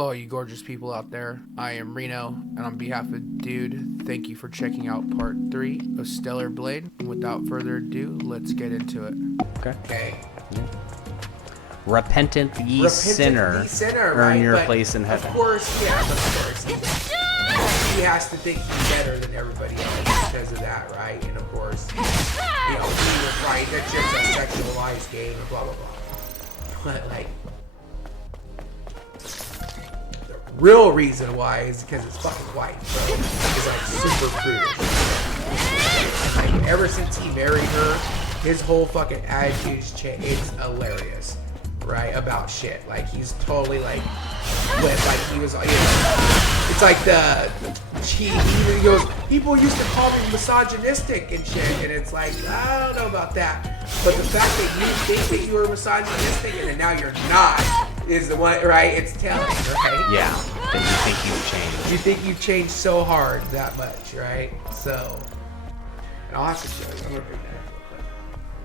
Hello, all you gorgeous people out there. I am Reno, and on behalf of Dude, thank you for checking out part 3 of Stellar Blade. And without further ado, let's get into it. Okay. Yeah. Repentant ye sinner, earn right? your But place in heaven. Of course. He has to think he's better than everybody else because of that, right? And of course, he was right. That's just a sexualized game and blah, blah, blah. But, like, the real reason why is because it's fucking white, bro. It's, like, super prudish. Like, ever since he married her, his whole fucking attitude's changed. It's hilarious, right? About shit. Like, he's totally, like, flipped. Like, he was, it's like he goes, people used to call me misogynistic and shit, and it's like, I don't know about that. But the fact that you think that you were misogynistic and then now you're not is the one, right? It's telling, right? Yeah, that you think you've changed. You think you've changed so hard that much, right? So, and I'll have to show you. I'm gonna bring that up real quick.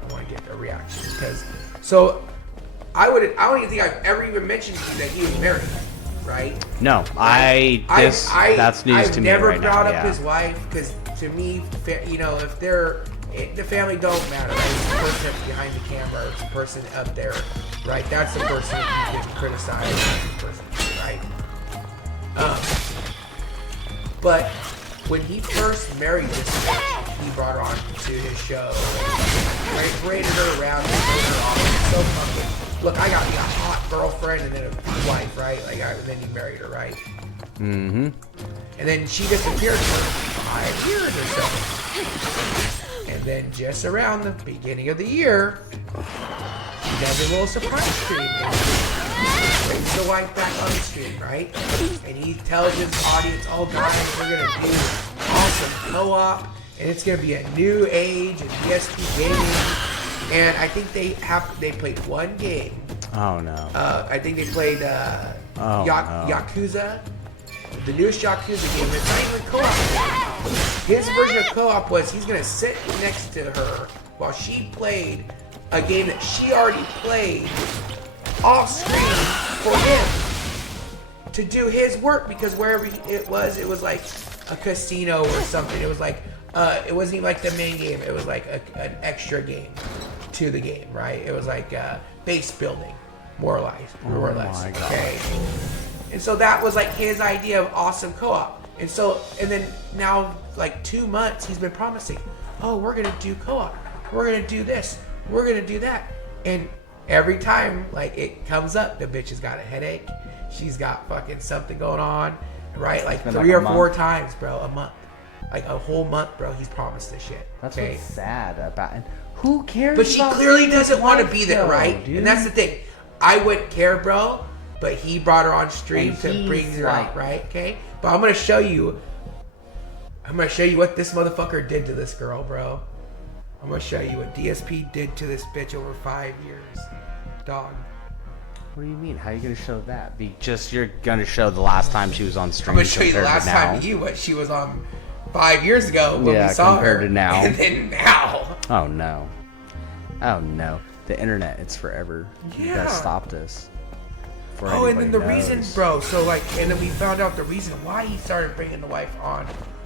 I want to get a reaction because, so I don't even think I've ever even mentioned to you that he was married, right? No, that's news to me right now. I've never brought up his wife because to me, if the family don't matter, right? It's the person that's behind the camera, it's the person up there, right? That's the person that you can criticize, right? But when he first married this bitch, he brought her on to his show, paraded her around, and her off. So fucking, look, I got me a hot girlfriend and then a wife, right? Like, and then he married her, right? Mm-hmm. And then she disappeared for 5 years or so. And then just around the beginning of the year, he does a little surprise stream. Brings the wife back on the stream, right? And he tells his audience, oh guys, we're going to do awesome co-op. And it's going to be a new age in PSP gaming. And I think they played one game. Oh no. I think they played Yakuza. The newest Yakuza game. It's not even co-op. His version of co-op was he's gonna sit next to her while she played a game that she already played off screen for him to do his work, because wherever it was like a casino or something. It was like it wasn't even like the main game. It was like an extra game to the game, right? It was like base building, more or less. My God. Okay. And so that was like his idea of awesome co-op. And then now, like 2 months, he's been promising, oh, we're gonna do co-op. We're gonna do this. We're gonna do that. And every time, like, it comes up, the bitch has got a headache. She's got fucking something going on, right? Like 3 or 4 times, bro, a month. Like a whole month, bro, he's promised this shit. That's what's sad about it. Who cares? But she clearly doesn't want to be there, right? Dude. And that's the thing. I wouldn't care, bro. But he brought her on stream to bring her out, right? Okay. But I'm gonna show you what this motherfucker did to this girl, bro. I'm gonna show you what DSP did to this bitch over 5 years, dog. What do you mean? How are you gonna show that? You're gonna show the last time she was on stream. I'm gonna show you the last time what she was on 5 years ago when we saw compared her, to now. and then now. Oh no. Oh no. The internet, it's forever. You gotta stop this. Oh, and then the reason, bro, so like, and then we found out the reason why he started bringing the wife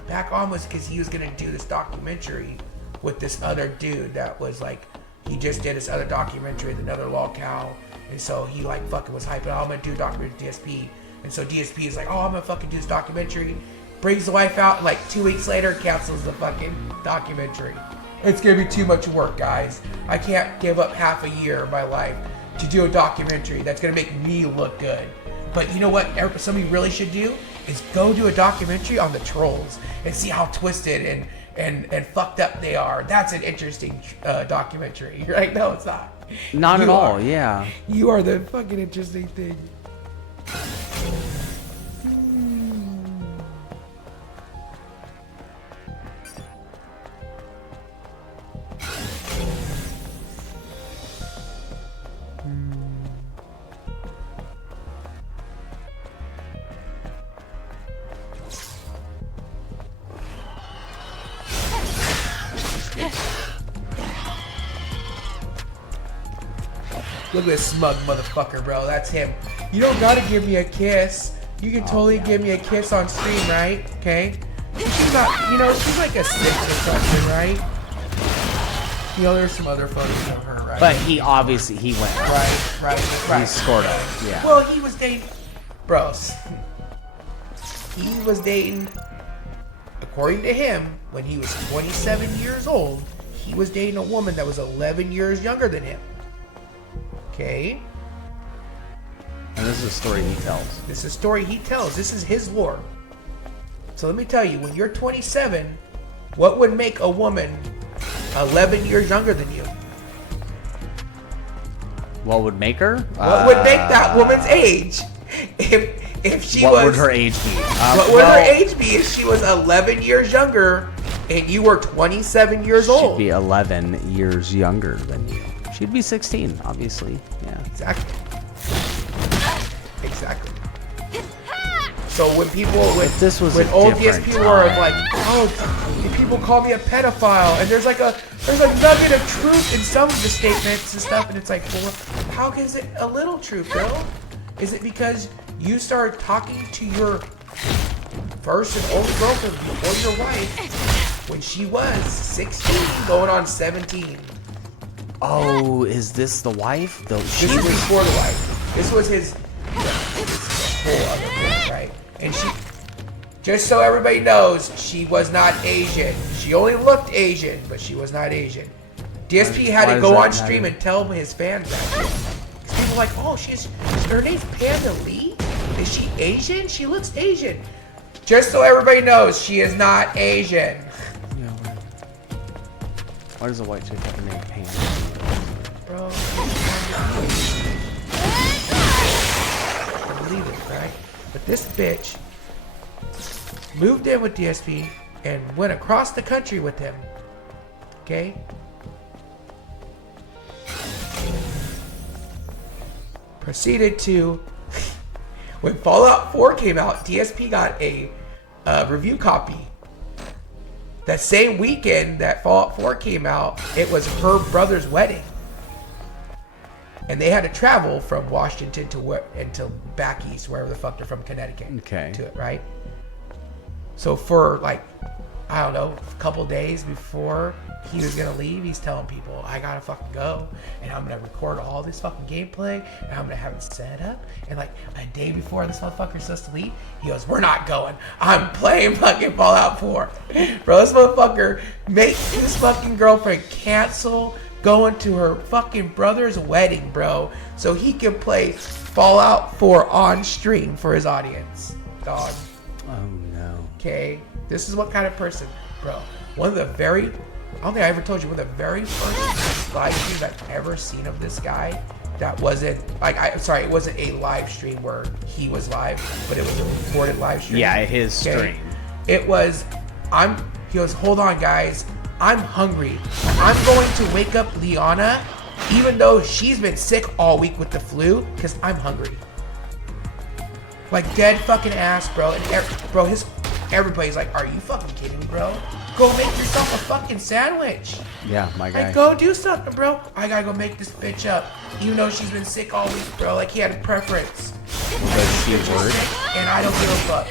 back on was because he was gonna do this documentary with this other dude that was like, he just did this other documentary with another lolcow, and so he like fucking was hyping, oh, I'm gonna do a documentary with DSP, and so DSP is like, oh, I'm gonna fucking do this documentary, brings the wife out, and like 2 weeks later, cancels the fucking documentary. It's gonna be too much work, guys. I can't give up half a year of my life to do a documentary that's gonna make me look good. But you know what somebody really should do is go do a documentary on the trolls and see how twisted and fucked up they are. That's an interesting documentary. You're like, no, it's not. Not at all, yeah. You are the fucking interesting thing. Look at this smug motherfucker, bro. That's him. You don't gotta give me a kiss. You can totally give me a kiss on stream, right? Okay. She's not, you know, she's like a 6 or something, right? You know, there's some other photos of her, right? But he obviously went. Right. He scored it. Yeah. Well, he was dating, bros. He was dating, according to him, when he was 27 years old, he was dating a woman that was 11 years younger than him. Okay? And this is a story he tells. This is a story he tells. This is his lore. So let me tell you, when you're 27, what would make a woman 11 years younger than you? What would make her? What would make that woman's age? If she was... What would her age be? What would her age be if she was 11 years younger and you were 27 years old? She'd be 11 years younger than you. She'd be 16, obviously. Yeah. Exactly. So when people, when old DSP were like, oh, people call me a pedophile, and there's a nugget of truth in some of the statements and stuff, and it's like, well, how is it a little truth, Bill? Is it because you started talking to your first and only girlfriend before your wife when she was 16, going on 17? Oh, is this the wife? This is before the wife. This was his whole other thing, right? And she, just so everybody knows, she was not Asian. She only looked Asian, but she was not Asian. DSP had to go on stream and tell his fans that. People were like, oh, her name's Panda Lee? Is she Asian? She looks Asian. Just so everybody knows, she is not Asian. Yeah, why does a white chick have a name Panda? Bro. I believe it, right? But this bitch moved in with DSP and went across the country with him. Okay? Proceeded to, when Fallout 4 came out, DSP got a review copy. That same weekend that Fallout 4 came out, it was her brother's wedding. And they had to travel from Washington until back east, wherever the fuck they're from, Connecticut. Okay. To it, right? So for like, I don't know, a couple days before he was gonna leave, he's telling people, I gotta fucking go, and I'm gonna record all this fucking gameplay, and I'm gonna have it set up. And like a day before this motherfucker's supposed to leave, he goes, we're not going. I'm playing fucking Fallout 4. Bro, this motherfucker made his fucking girlfriend cancel going to her fucking brother's wedding, bro, so he can play Fallout 4 on stream for his audience. Dog. Oh no. Okay, this is what kind of person, bro. I don't think I ever told you, one of the very first live streams I've ever seen of this guy that wasn't it wasn't a live stream where he was live, but it was a recorded live stream. Yeah, his stream. It was, he goes, hold on guys, I'm hungry. I'm going to wake up Liana, even though she's been sick all week with the flu, because I'm hungry. Like dead fucking ass, bro. And everybody's like, are you fucking kidding me, bro? Go make yourself a fucking sandwich. Yeah, my guy. Like, go do something, bro. I gotta go make this bitch up. Even though she's been sick all week, bro. Like, he had a preference. Does she work? And I don't give a fuck.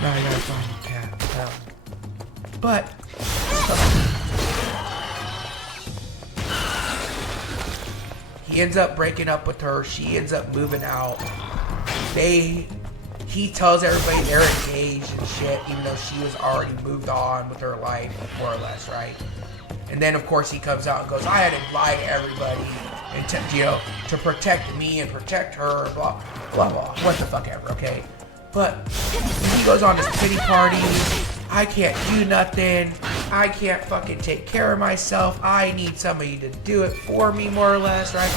Now I gotta find the cat. But he ends up breaking up with her. She ends up moving out. He tells everybody they're engaged and shit, even though she was already moved on with her life, more or less, right? And then of course he comes out and goes, I had to lie to everybody and to protect me and protect her, blah blah blah. What the fuck ever, okay? But he goes on this pity party. I can't do nothing. I can't fucking take care of myself. I need somebody to do it for me, more or less, right?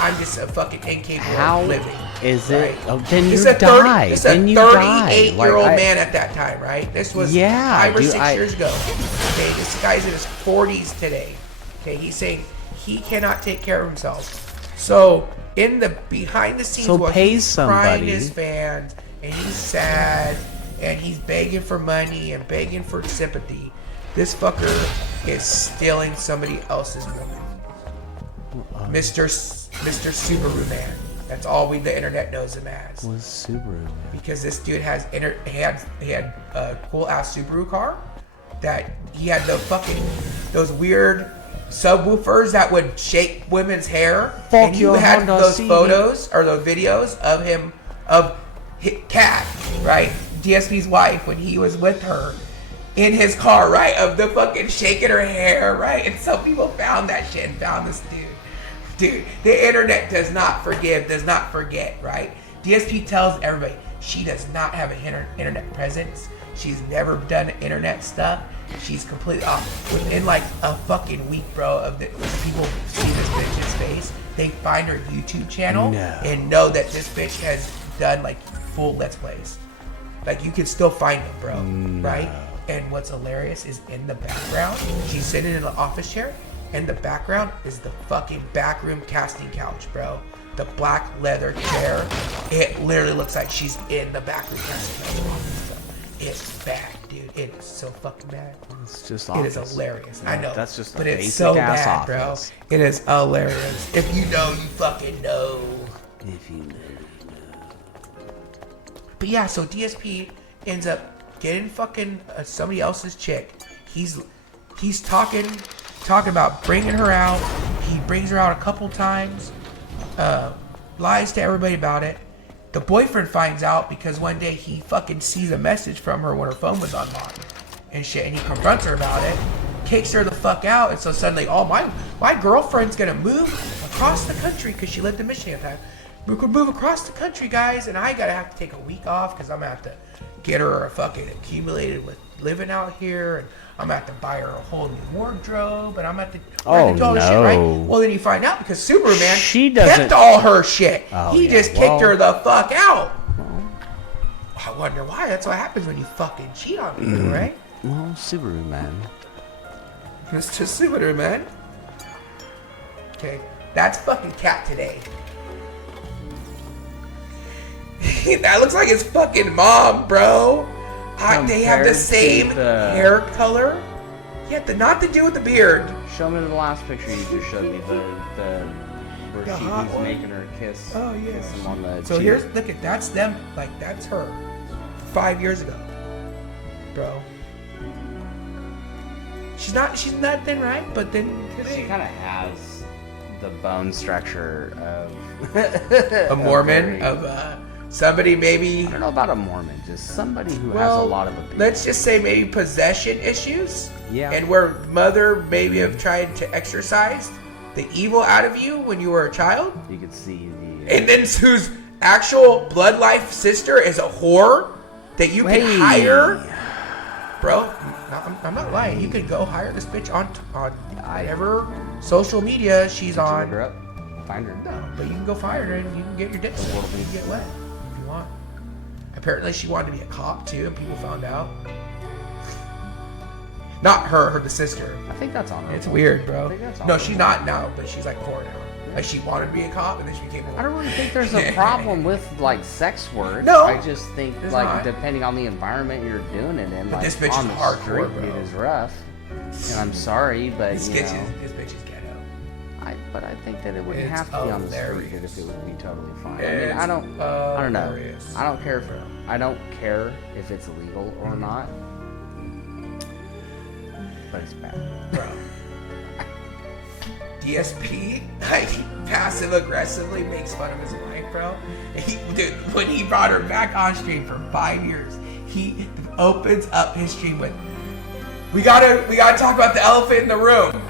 I'm just a fucking incapable of living. How is it? Right? Oh, then you die. It's Then a you die. 38-year-old man at that time, right? This was 5 or 6 years ago. Okay, this guy's in his 40s today. Okay, he's saying he cannot take care of himself. So in the behind the scenes, while he's crying his fans and he's sad and he's begging for money and begging for sympathy, this fucker is stealing somebody else's woman. Mr. Mr. Subaru Man. That's all the internet knows him as. Was Subaru. Because this dude he had a cool ass Subaru car that he had those weird subwoofers that would shake women's hair. And you had those photos or those videos of him Kat, right? DSP's wife, when he was with her in his car, right? Of the fucking shaking her hair, right? And so people found that shit and found this dude. Dude, the internet does not forget, right? DSP tells everybody she does not have an internet presence. She's never done internet stuff. She's completely off. Within like a fucking week, bro, of the people see this bitch's face, they find her YouTube channel and know that this bitch has done like full Let's Plays. Like you can still find them, bro, right? And what's hilarious is in the background, she's sitting in an office chair. In the background is the fucking backroom casting couch, bro. The black leather chair. It literally looks like she's in the backroom casting couch. It's bad, dude. It is so fucking bad. It's just office. office. It is hilarious. Yeah, I know. that's just a but it's basic so ass bad, office. bro. It is hilarious. If you know, you fucking know. If you know. But yeah, so DSP ends up getting fucking somebody else's chick. He's talking about bringing her out. He brings her out a couple times. Lies to everybody about it. The boyfriend finds out because one day he fucking sees a message from her when her phone was unlocked and shit, and he confronts her about it, kicks her the fuck out, and so suddenly, oh, my girlfriend's gonna move across the country because she lived in Michigan at the time. We could move across the country, guys, and I gotta have to take a week off because I'm gonna have to get her a fucking accumulated with living out here, and I'm gonna have to buy her a whole new wardrobe, and I'm gonna have to do all this shit, right? Well, then you find out because Superman kept all her shit. He just kicked her the fuck out. I wonder why. That's what happens when you fucking cheat on people, right? Well, Subaru Man. Mr. Subaru Man. Okay, that's fucking Cat today. That looks like his fucking mom, bro. They have the same hair color. Yeah, not to do with the beard. Show me the last picture you just showed me. Where he's making her kiss. Oh yeah. Kiss him on the so cheek. Look at that's them. Like that's her. 5 years ago, bro. She's not thin, right? But then she kind of has the bone structure of a Mormon, somebody maybe. I don't know about a Mormon, just somebody who has a lot of opinions. Let's just say maybe possession issues. Yeah. And where mother maybe have tried to exorcise the evil out of you when you were a child. You could see the. And then whose actual blood life sister is a whore that you can hire. Bro, I'm not lying. You could go hire this bitch on whatever social media she's on. Look her up? Find her. No, but you can go find her and you can get your dick sucked and you can get wet if you want. Apparently she wanted to be a cop too, and people found out. Not her, the sister. I think that's on her. It's weird, bro. I think that's on No, her. she's not now, but she's like 4 now. Like she wanted to be a cop and then she became a I don't really think there's a problem with like sex work. No, I just think there's like not. depending on the environment you're doing it in, But like this bitch on is the hardcore, street, bro. it is rough. And I'm sorry, but This you bitch know, is ghetto. but I think that it wouldn't It's have to be on the street hilarious. if it would be totally fine. I mean, It's I don't know. hilarious. I don't care if it's legal or not. But it's bad. Bro. DSP, like, passive aggressively makes fun of his wife, bro. Dude, when he brought her back on stream for 5 years, he opens up his stream with, we gotta talk about the elephant in the room.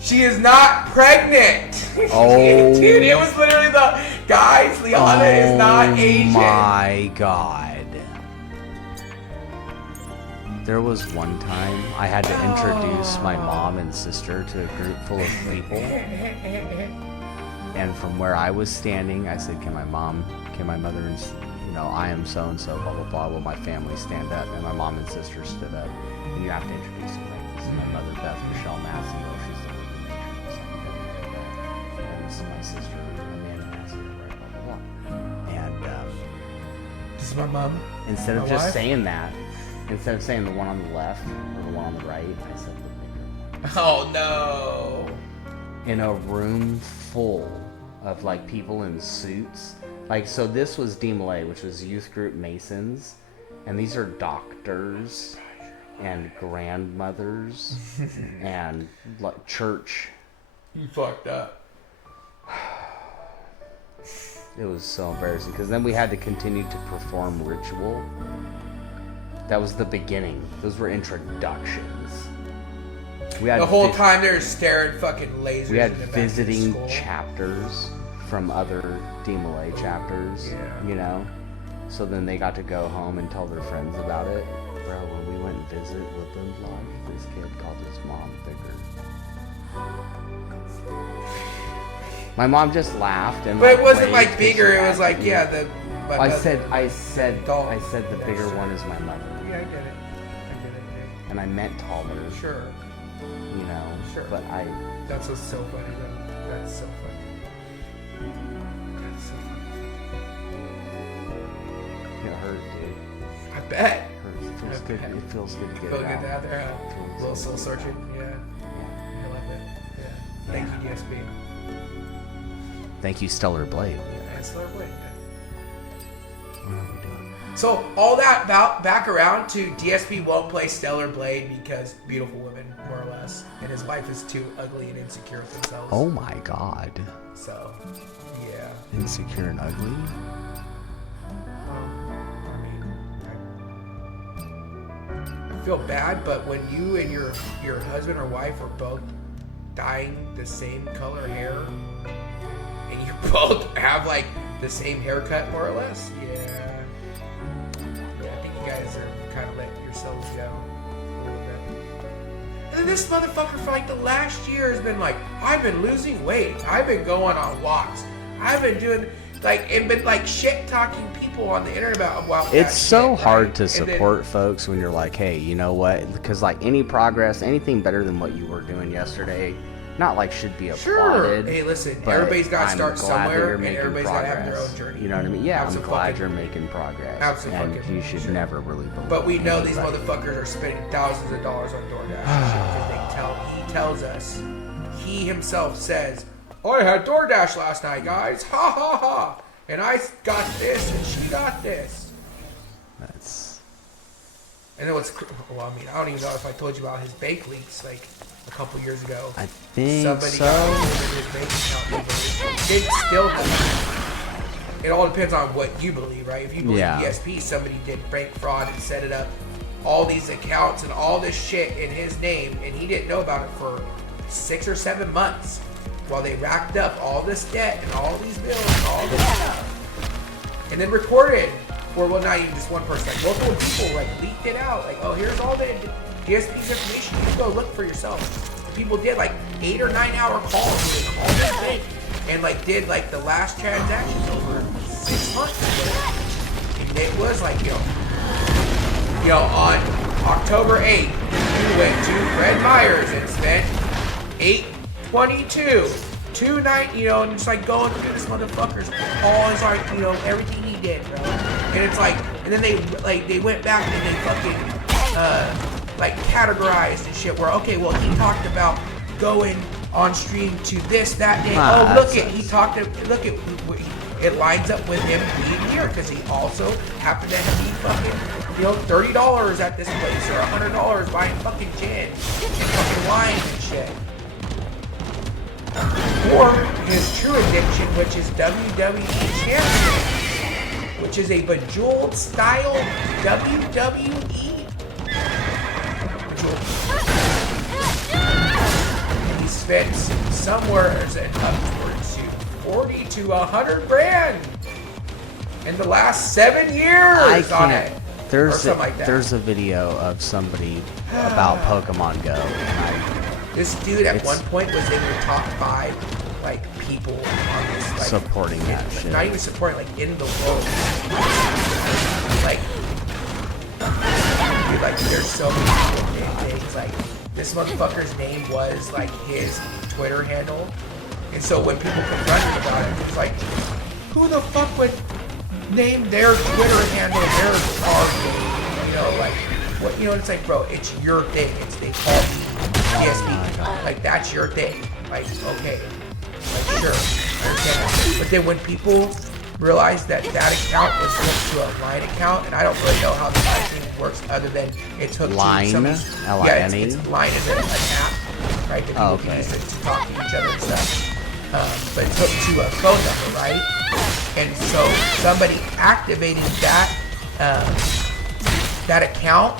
She is not pregnant. Oh. Dude, it was literally the, guys, Liana is not Asian. My God. There was one time I had to introduce my mom and sister to a group full of people. And from where I was standing, I said, can my mother and, I am so-and-so, blah, blah, blah. Will my family stand up? And my mom and sister stood up. And you have to introduce them. Like, this is my mother, Beth Michelle Massimo. She's the matron. And this is my sister, Amanda Massimo, right, blah, blah, blah. And This is my mom. instead of My just wife? saying that, instead of saying the one on the left or the one on the right, I said the bigger one. Oh no. In a room full of like people in suits. Like, so this was DMLA, which was Youth Group Masons, and these are doctors and grandmothers and like church. You fucked up. It was so embarrassing because then we had to continue to perform ritual. That was the beginning. Those were introductions. We had The whole time they're staring fucking lasers. we had in the back of the visiting skull. chapters from other DMLA chapters. Yeah. You know, so then they got to go home and tell their friends about it. Bro, when we went and visit Woodland Lodge, this kid called his mom bigger. My mom just laughed and. But it like, wasn't waved like 'cause bigger. she It was had like, to. yeah, the. my I mother- said Adult. the Yeah, bigger sure. one is my mother, Yeah, I get it. I get it. and I meant taller. Sure. You know. Sure. But I. That's what's so funny though. That's so funny. That's so funny. It hurt, dude. I bet. It hurts. It feels good. It feels good to get Feel it good out. out there, huh? Feels Little good. soul searching. Yeah. I love it. Yeah. Thank you, DSP. Thank you, Stellar Blade. And Stellar Blade. What are we doing? So all that back around to DSP won't play Stellar Blade because beautiful women, more or less, and his wife is too ugly and insecure with themselves. Oh my God. So, yeah. Insecure and ugly. I feel bad, but when you and your husband or wife are both dyeing the same color hair, and you both have like the same haircut, more or less, yeah, I think you guys are kind of letting yourselves go a little bit. And then this motherfucker for like the last year has been like, I've been losing weight, I've been going on walks, I've been doing like, and been like shit talking people on the internet about that It's so shit, hard right? to And then- support folks when you're like, hey, you know what? Because like any progress, anything better than what you were doing yesterday, not like should be Sure. applauded. Hey, listen, but everybody's got to I'm start glad that somewhere, you're and making everybody's got to have their progress. own journey. You know what I mean? Yeah, I'm glad Absolutely. you're making progress. Absolutely. And you should Sure. never really believe But we know these anybody. motherfuckers are spending thousands of dollars on DoorDash because he tells us, he himself says, I had DoorDash last night, guys. Ha ha ha. And I got this and she got this. That's And then well, I mean, I don't even know if I told you about his bank leaks like a couple years ago. I think Somebody so. got hold of his bank account number. It still doesn't. It all depends on what you believe, right? If you believe Yeah. ESP, somebody did bank fraud and set it up, all these accounts and all this shit in his name, and he didn't know about it for 6 or 7 months while they racked up all this debt and all these bills and all this stuff. And then recorded, or well, not even just one person, like multiple people like leaked it out. Like, oh, here's all the DSP's information. You can go look for yourself. People did like 8 or 9 hour calls. They called their bank and like did like the last transactions over 6 months. And it was like, on October 8th, you went to Fred Meyer's and spent $822, $290, and it's like going through this motherfucker's all his like, everything he did, bro. And it's like, and then they went back and they fucking like categorized and shit. Where okay, well he talked about going on stream to this that day. Oh look it, he talked to look at. It lines up with him being here because he also happened to be fucking, $30 at this place or $100 buying fucking gin and fucking wine and shit. Or his true addiction, which is WWE Champion, which is a bejeweled style WWE. He spent somewhere and upwards to 40 to 100 grand in the last 7 years I on can't. it. Or There's something like that. there's a video of somebody about Pokemon Go. And This dude at It's- one point was in the top 5 like people on this like supporting that shit. not even supporting like in the world. Like dude, like there's so many people doing things. Like this motherfucker's name was like his Twitter handle. And so when people confront him about it, it's like, who the fuck would name their Twitter handle their car name? Like what it's like, bro, it's your thing. It's they call me ESP. Like that's your thing. Like, okay. Like sure. But then when people realized that account was hooked to a Line account, and I don't really know how the Line thing works other than it's hooked Line? to somebody's... L-I-N-E? Yeah, it's Line is an app, right? That people use it to talk to each other and stuff. But it's hooked to a phone number, right? And so somebody activated that that account,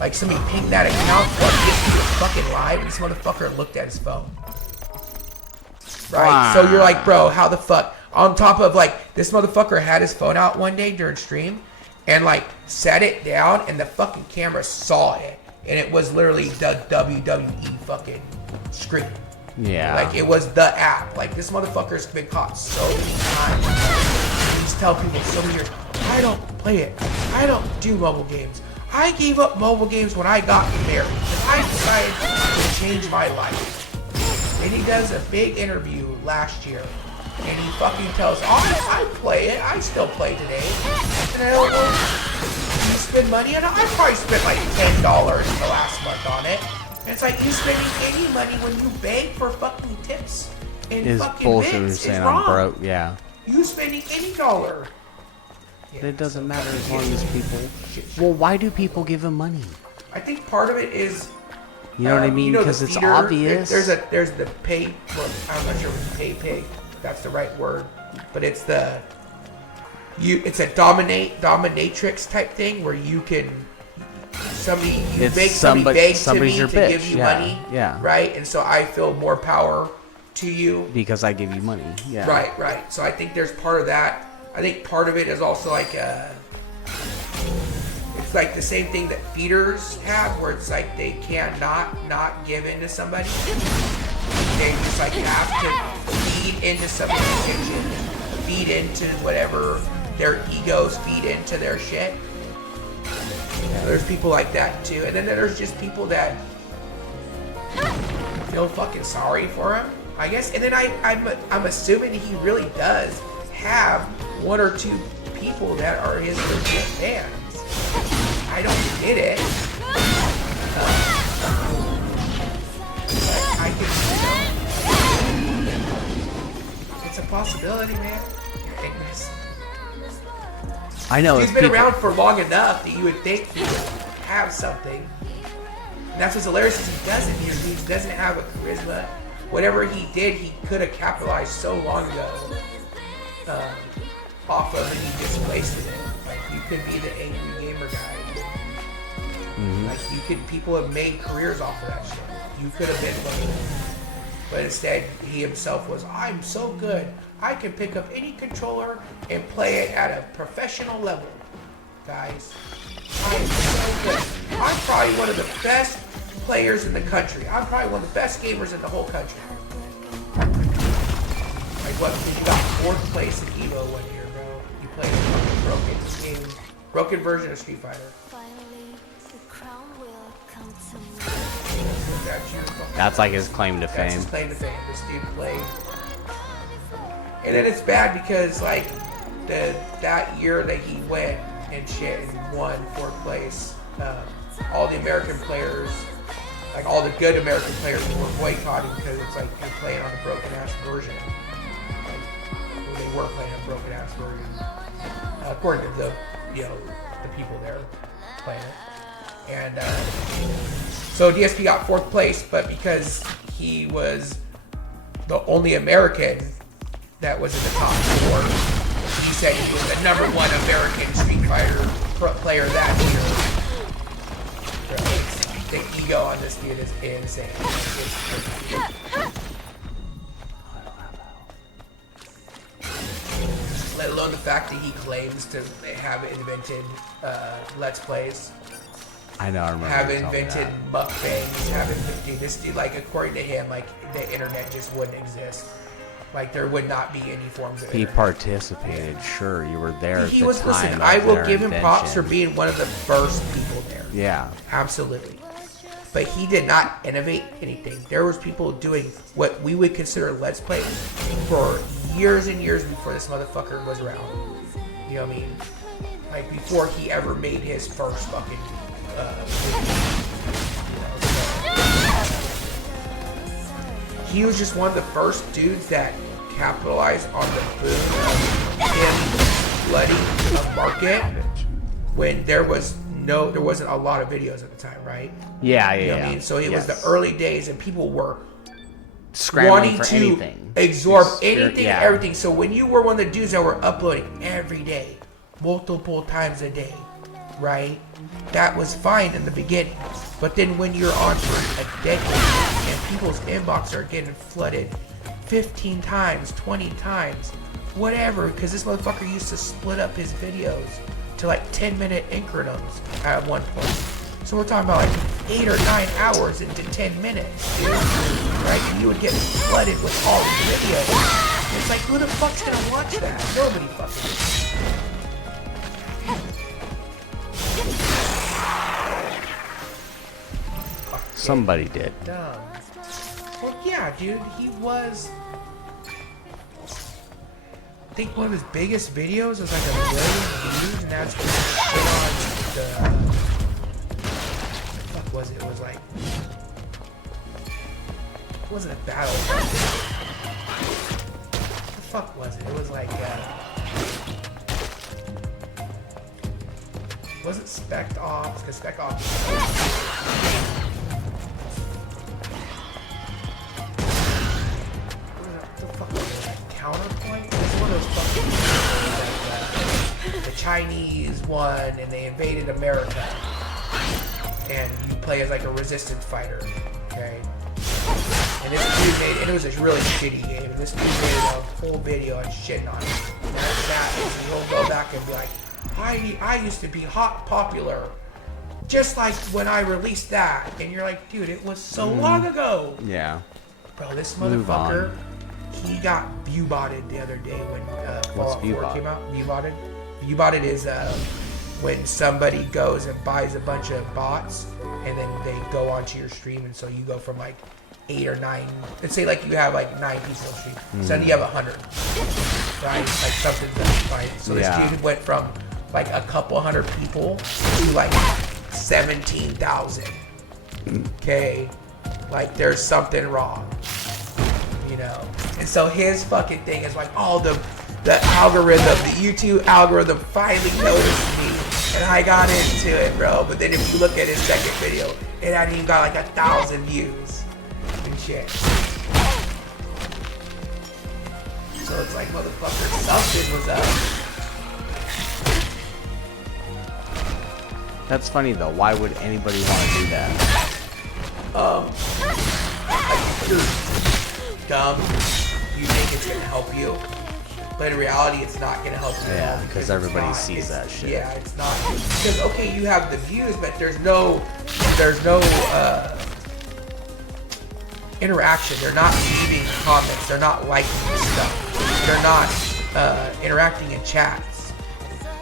like somebody pinged that account, but he was fucking live, and this motherfucker looked at his phone. Right? Wow. So you're like, bro, how the fuck? On top of like, this motherfucker had his phone out one day during stream, and like set it down, and the fucking camera saw it, and it was literally the WWE fucking screen. Yeah. Like it was the app. Like this motherfucker's been caught so many times. He's telling people so many years, I don't play it. I don't do mobile games. I gave up mobile games when I got married. And I decided to change my life. And he does a big interview last year. And he fucking tells, oh, I play it. I still play today. And I don't know, you spend money on it? I probably spent like $10 the last month on it. And it's like you spending any money when you beg for fucking tips and Is fucking bullshit bits saying is I'm wrong. broke. Yeah. You spending any dollar. Yeah, It doesn't so matter as fucking long as people. shit. Well, why do people give him money? I think part of it is. You know what I mean? You know, Because the it's feeder, obvious. There's the pay. Well, I'm not sure if pay. That's the right word, but it's the. It's a dominatrix type thing where you can. Somebody begs to me to give you money, yeah. right? And so I feel more power to you Because I give you money. Yeah. Right. So I think there's part of that. I think part of it is also like it's like the same thing that feeders have, where it's like they cannot not give in to somebody. They just like have to feed into somebody's attention, feed into whatever their egos feed into their shit. So there's people like that too, and then there's just people that feel fucking sorry for him, I guess. And then I'm assuming he really does have one or two people that are his legit fans. I don't get it. I can, it's a possibility, man. I know. He's It's been people. around for long enough that you would think he would have something. And that's what's hilarious is he doesn't. He doesn't have a charisma. Whatever he did, he could have capitalized so long ago off of, and he just wasted it. Like you could be the angry gamer guy. Mm-hmm. Like people have made careers off of that shit. You could have been one of them. But instead, he himself was, I'm so good. I can pick up any controller and play it at a professional level. Guys, I'm so good. I'm probably one of the best players in the country. I'm probably one of the best gamers in the whole country. Like what? You got 4th place in EVO one year, bro. You played a broken version of Street Fighter. That's like his claim to That's fame. his claim to fame. This dude played. And then it's bad because like that year that he went and shit and won 4th place, all the American players, like all the good American players were boycotting because it's like you're playing on a broken ass version. Like they were playing a broken ass version. According to the people there playing it. And so DSP got 4th place, but because he was the only American that was in the top 4, he said he was the #1 American Street Fighter player that year. So the ego on this dude is insane. Let alone the fact that he claims to have invented Let's Plays. I know. I remember. Have you telling me invented that. mukbangs, have invented this dude, like according to him, like the internet just wouldn't exist. Like there would not be any forms of He internet. participated. Sure, you were there at He the was, time. listen, of I will their give him props for invention. being one of the first people there. Yeah. Absolutely. But he did not innovate anything. There was people doing what we would consider Let's Plays for years and years before this motherfucker was around. You know what I mean? Like before he ever made his first fucking he was just one of the first dudes that capitalize on the boom of him flooding a market when there wasn't a lot of videos at the time, right? Yeah, You know yeah. what I mean? So it was Yes. the early days and people were Scrambling wanting for to anything. absorb Experience- anything yeah. and everything. So when you were one of the dudes that were uploading every day, multiple times a day, right? That was fine in the beginning. But then when you're on for a decade and people's inbox are getting flooded 15 times, 20 times, whatever, because this motherfucker used to split up his videos to like 10-minute increments at one point. So we're talking about like 8 or 9 hours into 10 minutes, dude. Right? And you would get flooded with all these videos. It's like, who the fuck's gonna watch that? Nobody fucking. Somebody did. Dumb. Well, yeah, dude, he was. I think one of his biggest videos was like 1 million views, and that's when he shit on the. What the fuck was it? It was like. It wasn't a battle. What the fuck was it? It was like. It wasn't Spec Ops, because Spec Ops. Counterpoint? It's one of those fucking the Chinese won and they invaded America. And you play as like a resistance fighter. Okay? And this dude made, and it was a really shitty game, and this dude made a whole video and shitting on it. And that's that, and he'll go back and be like, I used to be hot popular. Just like when I released that. And you're like, dude, it was so long ago. Yeah. Bro, this Move on. motherfucker, he got view-botted the other day when What's Fallout 4 view-bot? came out. View-botted? View-botted is when somebody goes and buys a bunch of bots and then they go onto your stream, and so you go from like 8 or 9, let's say like you have like 9 people on stream, suddenly you have 100, right? Like something's fine. So Yeah. this dude went from like a couple hundred people to like 17,000. Okay? Like there's something wrong. You know? And so his fucking thing is like, oh, the algorithm, the YouTube algorithm finally noticed me and I got into it, bro. But then if you look at his second video, it hadn't even got like 1,000 views and shit. So it's like, motherfucker, something was up. That's funny though. Why would anybody want to do that? Dumb. You think it's gonna help you, but in reality, it's not gonna help you. at Yeah, all because it's everybody not- sees it's- that shit. Yeah, it's not because okay, you have the views, but there's no interaction. They're not leaving comments. They're not liking stuff. They're not interacting in chats.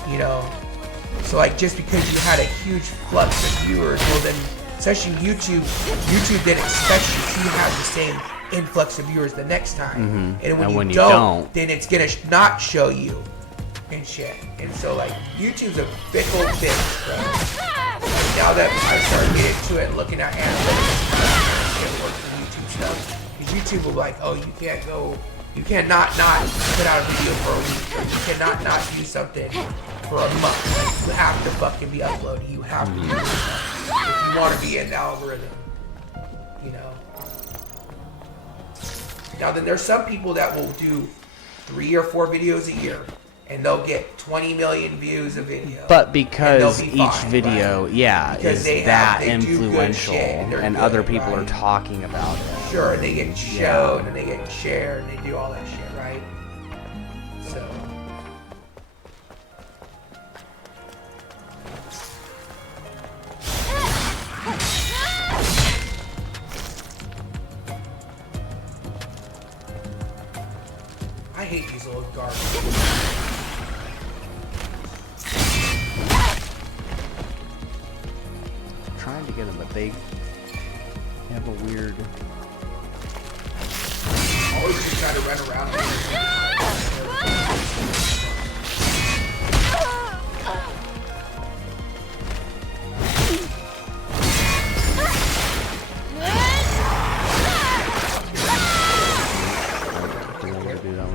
You know, so like just because you had a huge flux of viewers, well then, especially YouTube didn't expect you to have the same influx of viewers the next time. And when you don't, then it's gonna not show you and shit. And so like YouTube's a fickle bitch, bro. Like, now that I started getting into it and looking at analytics and shit works for YouTube stuff, because YouTube will be like, oh, you cannot put out a video for a week, or you cannot not do something for a month. Like, you have to fucking be uploading. You have to do stuff if you want to be in the algorithm. You know. Now then, there's some people that will do 3 or 4 videos a year, and they'll get 20 million views a video. But because And each they'll be fine, video, right? yeah, Because is they that do good influential, shit, and they're and good, other people are right? talking about it. Sure, and they get shown, and they get shared, and they do all that shit, right? So. I hate these little garbage. Trying to get them, but they have a weird. Always just try to run around. Do that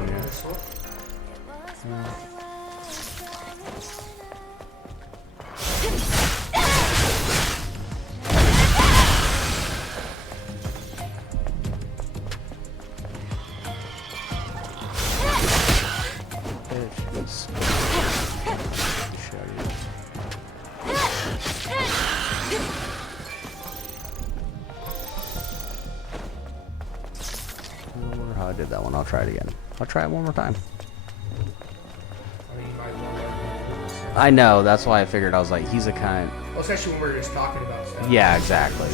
How I did that one. I'll try it again. I'll try it one more time. I mean, you might as well learn this. I know. That's why I figured. I was like, he's a kind. Well, especially when we were just talking about stuff. Yeah, exactly.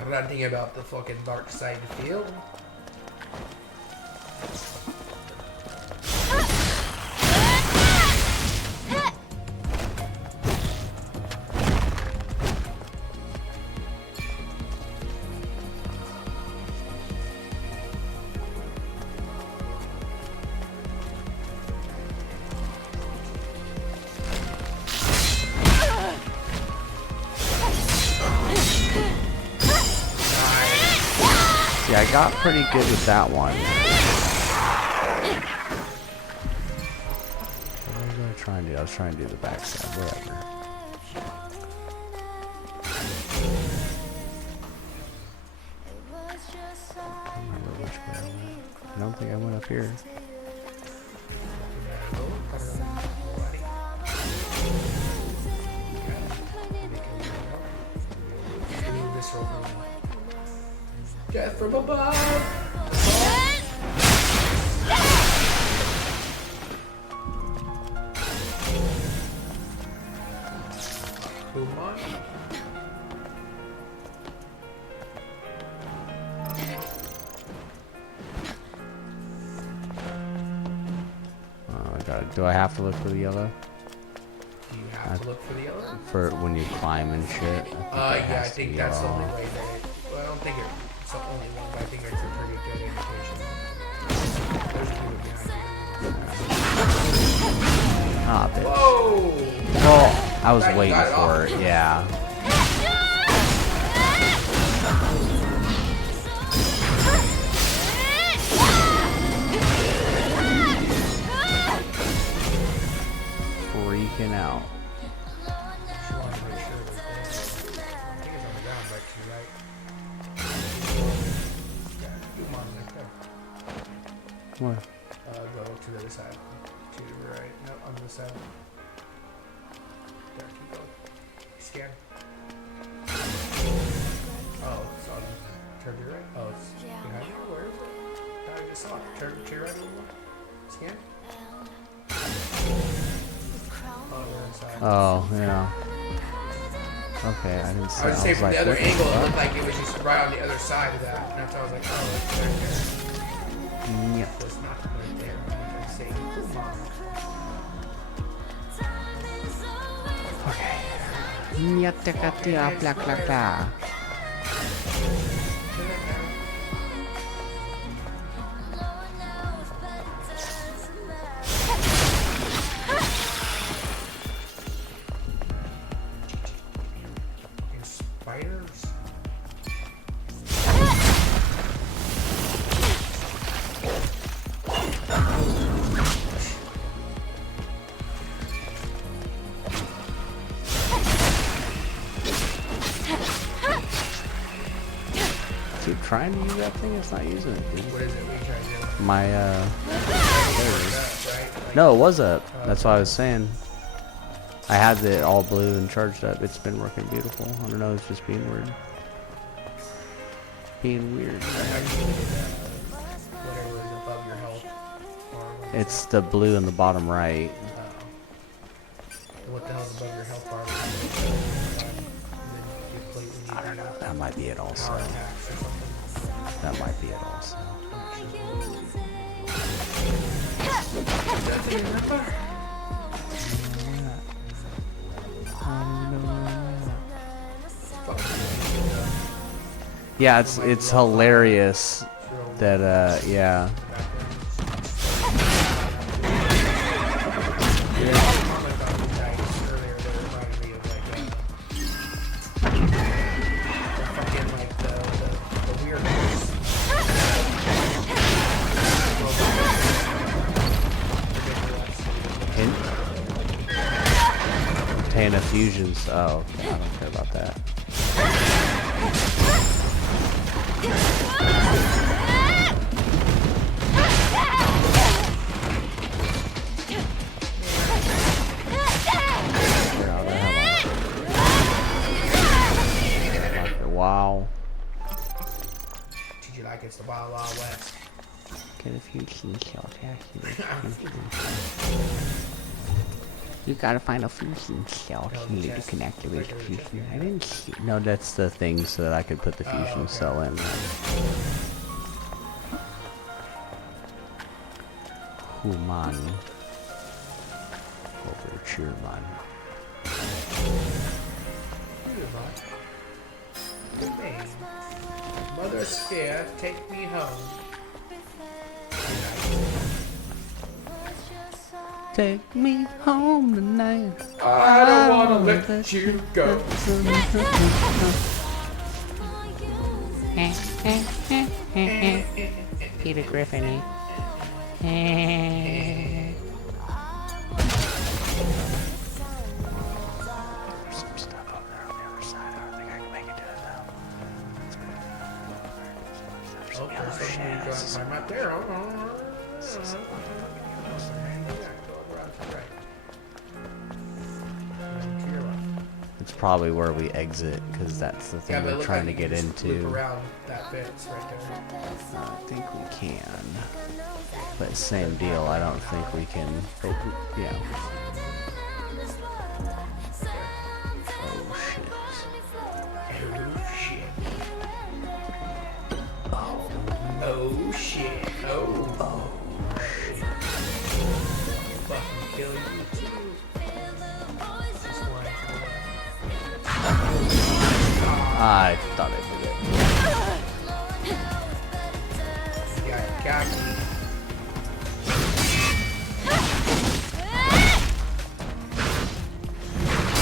I'm not thinking about the fucking dark side of the field. Yeah, I got pretty good with that one. What was I trying to do? I was trying to do the backstab, whatever. I don't remember which way I went. I don't think I went up here. Death from above. Come on. I got it. Do I have to look for the yellow? Do you have to look for the yellow? For when you climb and shit? Yeah, I think that's the only way that it... Well, I don't think it's the only one, but I think it's a pretty good indication. There's two behind you. Ah, bitch. Whoa! Well, I was Right, you waiting got it for off. it, yeah. Freaking out. Just wanted to make sure that I think it's on the ground, but you're right. Yeah, come on, like that. What? Go to the other side. To the right. No, on the side. There, keep going. Scan. Oh, it's on. Turn to your right. Oh, it's behind you. Where is it? I just saw it. Turn to your right a little more. Scan. Oh, the other side. Oh, yeah. Okay, I didn't see I would say from the other what angle, it fuck? looked like it was just right on the other side of that. And that's why I was like, oh, it's right there. Yep. So it's not right there. I'm gonna say, come on. Okay. Nyatakatia, blah, blah, blah. And spiders. Keep trying to use that thing, it's not using it, dude. What is it? What are you trying to do? My, Right? Like, no, it was up. That's what I was saying. I had it all blue and charged up. It's been working beautiful. I don't know, it's just being weird. Being weird. whatever is above your health. Or It's the blue in the bottom right. what the hell is above your health bar? I don't know. That might be it also. Power attacks or something. That might be it also. Doesn't remember? Yeah, it's hilarious that yeah. paying a fusion, so I don't care about that. Wow. Did you like it's the Wild Wild West? Get a fusion cell. You gotta find a fusion cell here to connect it with the fusion. I didn't see. No, that's the thing so that I could put the fusion cell in. Human. Overture man. Mother Sphere, take me home. Take me home tonight. I don't wanna let you go. Peter Griffin. Some stuff up there on the other side. I don't think I can make it to it though. Oh, there's something going climb up there. It's probably where we exit, because that's the thing we're trying to get into. Around that fence right there. I think we can. But same deal, I don't think we can. Oh, yeah. Oh shit. Oh shit. Oh shit. Fucking kill you too. I thought I did it. Yeah, cocky.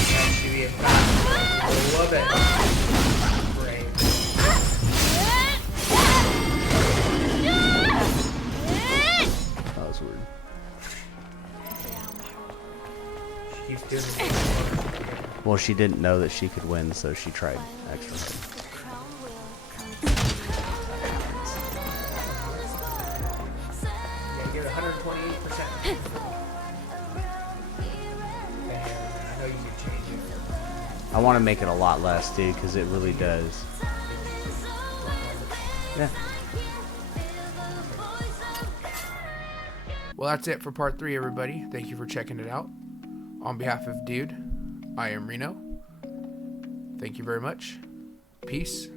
That should be a fast. I love it. Great. That was weird. She keeps doing it. Well, she didn't know that she could win, so she tried extra hard. Yeah, give it 128%. I know you can change it. I want to make it a lot less, dude, because it really does. Yeah. Well, that's it for part 3, everybody. Thank you for checking it out. On behalf of Dude, I am Reno. Thank you very much. Peace.